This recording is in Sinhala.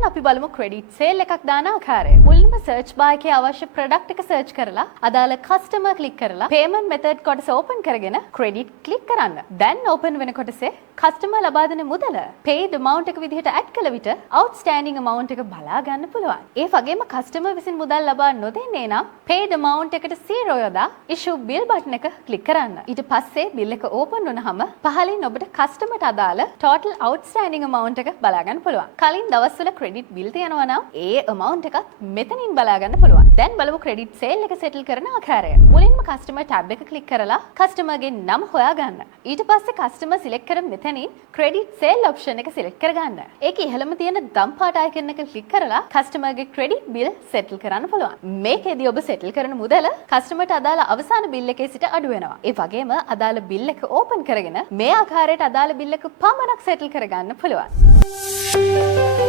දැන් අපි බලමු ක්‍රෙඩිට් සේල් එකක් දාන ආකාරය. මුලින්ම සර්ච් බාර් එකේ අවශ්‍ය ප්‍රොඩක්ට් එක සර්ච් කරලා අදාළ කස්ටමර් ක්ලික් කරලා පේමන්ට් මෙතඩ් කොටස ඕපන් කරගෙන ක්‍රෙඩිට් ක්ලික් කරන්න. දැන් ඕපන් වෙන කොටසේ කස්ටමර් ලබා දෙන මුදල paid amount එක විදිහට ඇඩ් කළ විට outstanding amount එක බලා ගන්න පුළුවන්. ඒ වගේම කස්ටමර් විසින් මුදල් ලබා නොදෙන්නේ නම් paid amount එකට 0 යොදා issue bill button එක ක්ලික් කරන්න. ඊට පස්සේ bill එක ඕපන් වුණාම පහලින් ඔබට කස්ටමර්ට අදාළ total outstanding amount එක බලා ගන්න පුළුවන්. කලින් දවස්වල credit bill තියෙනවා නම් ඒ amount එකත් මෙතනින් බලා ගන්න පුළුවන්. දැන් බලමු credit sale එක settle කරන ආකාරය. මුලින්ම customer tab එක click කරලා customer ගේ නම හොයාගන්න. ඊට පස්සේ customer select කර මෙතනින් credit sale option එක select කරගන්න. ඒකේ ඉහළම තියෙන දම් පාට icon එක click කරලා customer ගේ credit bill settle කරන්න පුළුවන්. මේකෙදී ඔබ settle කරන මුදල customer ට අදාළ අවසාන bill එකේ සිට අඩු වෙනවා. ඒ වගේම අදාළ bill එක open කරගෙන මේ ආකාරයට අදාළ bill එක පමණක් settle කරගන්න පුළුවන්.